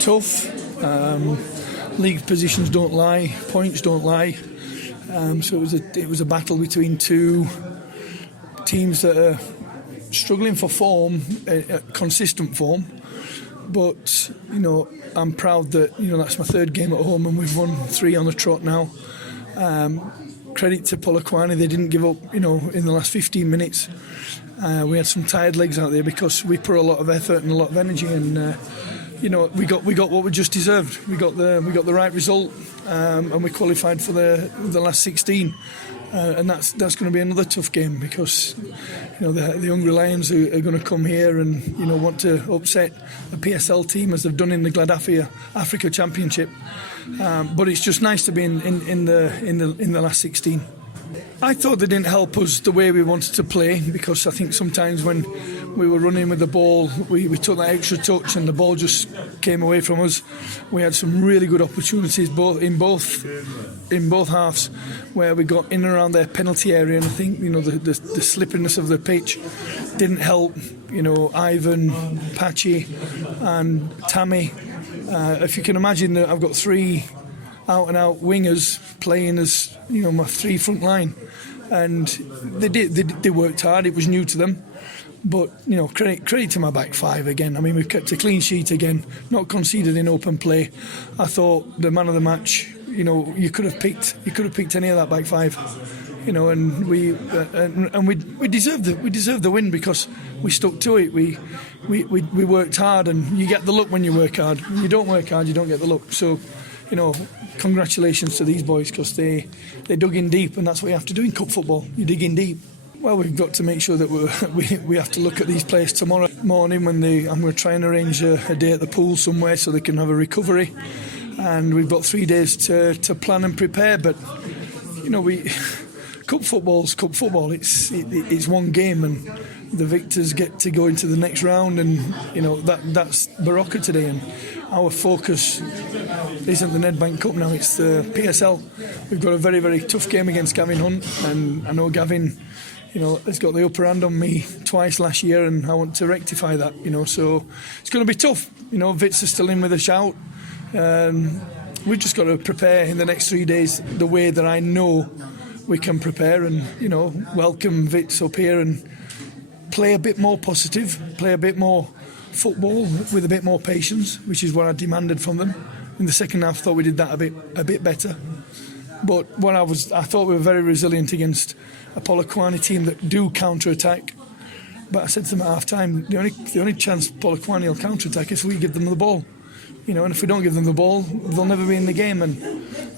tough. League positions don't lie, points don't lie. So it was a battle between two teams that are struggling for form, consistent form. But I'm proud that that's my third game at home and we've won 3 on the trot now. Credit to Polokwane, they didn't give up. In the last 15 minutes, we had some tired legs out there because we put a lot of effort and a lot of energy, and we got what we just deserved. We got the right result, and we qualified for the last 16. And that's going to be another tough game because the Hungry Lions are going to come here and want to upset the PSL team as they've done in the Gladafia Africa Championship. But it's just nice to be in the last 16. I thought they didn't help us the way we wanted to play because I think sometimes when we were running with the ball, we took that extra touch and the ball just came away from us. We had some really good opportunities in both halves where we got in and around their penalty area, and I think the slipperiness of the pitch didn't help. Ivan, Patchy, and Tammy. If you can imagine that I've got 3 out-and-out wingers playing as my 3 front line, and they worked hard. It was new to them, but credit to my back 5 again. I mean, we've kept a clean sheet again, not conceded in open play. I thought the man of the match. You could have picked any of that back 5. And we deserved the win because we stuck to it. We worked hard, and you get the luck when you work hard. When you don't work hard, you don't get the luck. So, congratulations to these boys because they dug in deep, and that's what you have to do in cup football. You dig in deep. Well, we've got to make sure that we have to look at these players tomorrow morning when I'm going to try and arrange a day at the pool somewhere so they can have a recovery. And we've got 3 days to plan and prepare. But cup football's cup football. It's one game, and the victors get to go into the next round. And that's Baroka today. And our focus isn't the Nedbank Cup now; it's the PSL. We've got a very, very tough game against Gavin Hunt, and I know Gavin, has got the upper hand on me twice last year, and I want to rectify that. So it's going to be tough. Vits are still in with a shout. We've just got to prepare in the next 3 days the way that I know we can prepare, and welcome Vits up here and play a bit more positive, play a bit more football with a bit more patience, which is what I demanded from them. In the second half, I thought we did that a bit better. But I thought we were very resilient against a Polokwane team that do counter-attack. But I said to them at half-time, the only chance Polokwane will counter-attack is if we give them the ball. And if we don't give them the ball, they'll never be in the game. And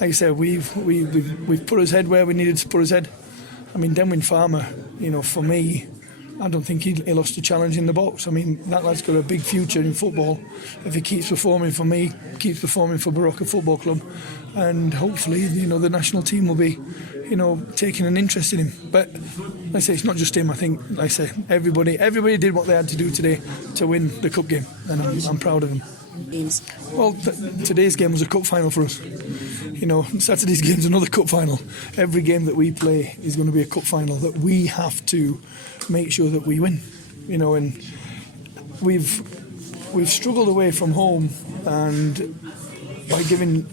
like I said, we've put his head where we needed to put his head. I mean, Denwin Farmer, for me, I don't think he lost a challenge in the box. I mean, that lad's got a big future in football if he keeps performing for me, keeps performing for Baroka Football Club, and hopefully, the national team will be, taking an interest in him. But like I say, it's not just him. I think, like I say, everybody did what they had to do today to win the cup game, and I'm proud of them. Well, today's game was a cup final for us. Saturday's game's another cup final. Every game that we play is going to be a cup final that we have to make sure that we win. And we've struggled away from home and by giving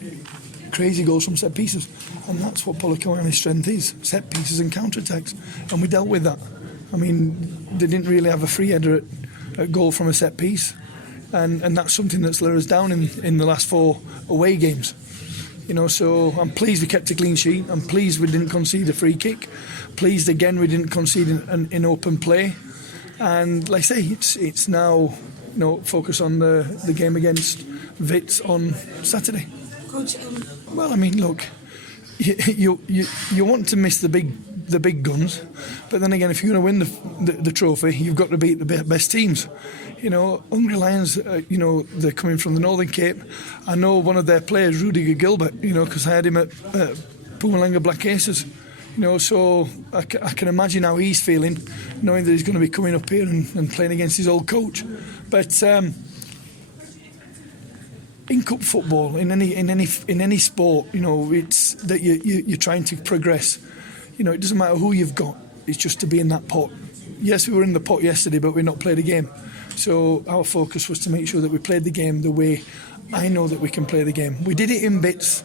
crazy goals from set pieces, and that's what Polokwane's strength is: set pieces and counter attacks. And we dealt with that. I mean, they didn't really have a free header at goal from a set piece. And that's something that's let us down in the last 4 away games. So I'm pleased we kept a clean sheet. I'm pleased we didn't concede a free kick. Pleased again we didn't concede in open play. And like I say, it's now focus on the game against Vits on Saturday. Coach, well, I mean, look, you want to miss the big guns, but then again, if you're going to win the trophy, you've got to beat the best teams. Hungry Lions, they're coming from the Northern Cape. I know one of their players, Rudiger Gilbert, because I had him at Pumalanga Black Aces. So I can imagine how he's feeling, knowing that he's going to be coming up here and playing against his old coach. But in cup football, in any sport, it's that you're trying to progress. It doesn't matter who you've got; it's just to be in that pot. Yes, we were in the pot yesterday, but we've not played a game. So our focus was to make sure that we played the game the way I know that we can play the game. We did it in bits,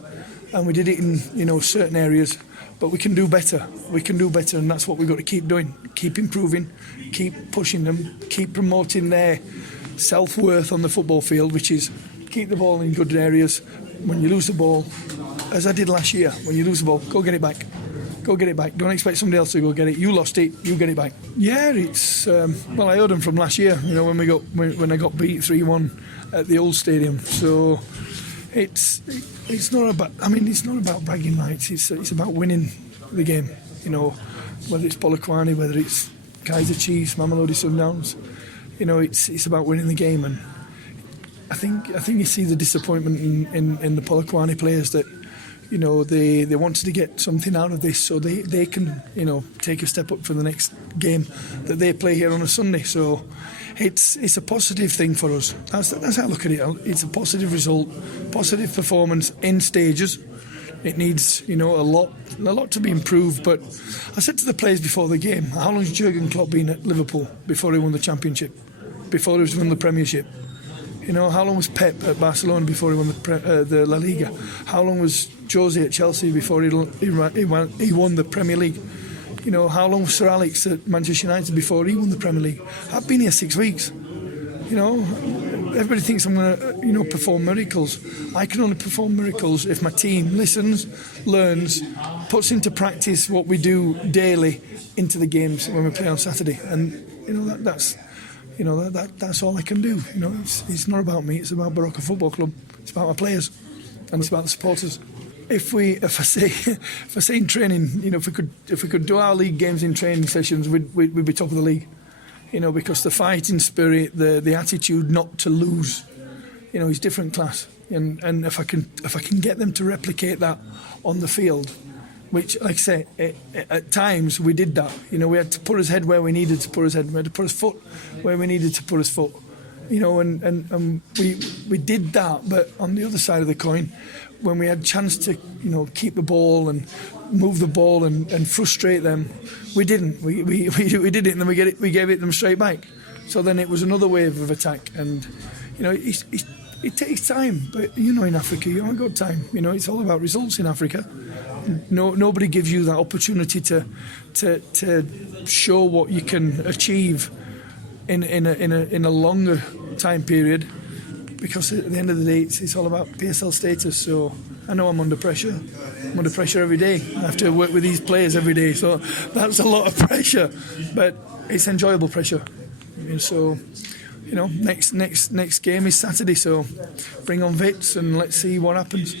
and we did it in certain areas, but we can do better. We can do better, and that's what we've got to keep doing. Keep improving, keep pushing them, keep promoting their self-worth on the football field, which is keep the ball in good areas. When you lose the ball, as I did last year, when you lose the ball, go get it back. Go get it back. Don't expect somebody else to go get it. You lost it, you get it back. Yeah, it's I heard them from last year. When I got beat 3-1 at the old stadium. So it's not about. It's not about bragging rights. It's about winning the game. Whether it's Polokwane, whether it's Kaiser Chiefs, Mamelodi Sundowns. It's about winning the game, and I think you see the disappointment in the Polokwane players that they wanted to get something out of this so they can take a step up for the next game that they play here on a Sunday. So it's a positive thing for us. That's how I look at it. It's a positive result, positive performance in stages. It needs a lot to be improved. But I said to the players before the game, how long has Jurgen Klopp been at Liverpool before he won the Championship, before he won the Premiership? How long was Pep at Barcelona before he won the La Liga? How long was Jose at Chelsea before he won the Premier League? How long was Sir Alex at Manchester United before he won the Premier League? I've been here 6 weeks. Everybody thinks I'm going to perform miracles. I can only perform miracles if my team listens, learns, puts into practice what we do daily into the games when we play on Saturday. And that's all I can do. It's not about me. It's about Baroka Football Club. It's about our players, and it's about the supporters. If I say in training, if we could do our league games in training sessions, we'd be top of the league. Because the fighting spirit, the attitude not to lose, is different class. And if I can get them to replicate that on the field, which, like I say, at times we did that. We had to put his head where we needed to put his head. We had to put his foot where we needed to put his foot. And we did that. But on the other side of the coin, when we had a chance to, keep the ball and move the ball and frustrate them, we didn't. We did it, and then we gave it them straight back. So then it was another wave of attack, and it takes time. But in Africa, you haven't got time. It's all about results in Africa. Nobody gives you that opportunity to show what you can achieve in a longer time period, because at the end of the day it's all about PSL status. So I know I'm under pressure. I'm under pressure every day. I have to work with these players every day, so that's a lot of pressure, but it's enjoyable pressure. So next game is Saturday, so bring on Vits and let's see what happens.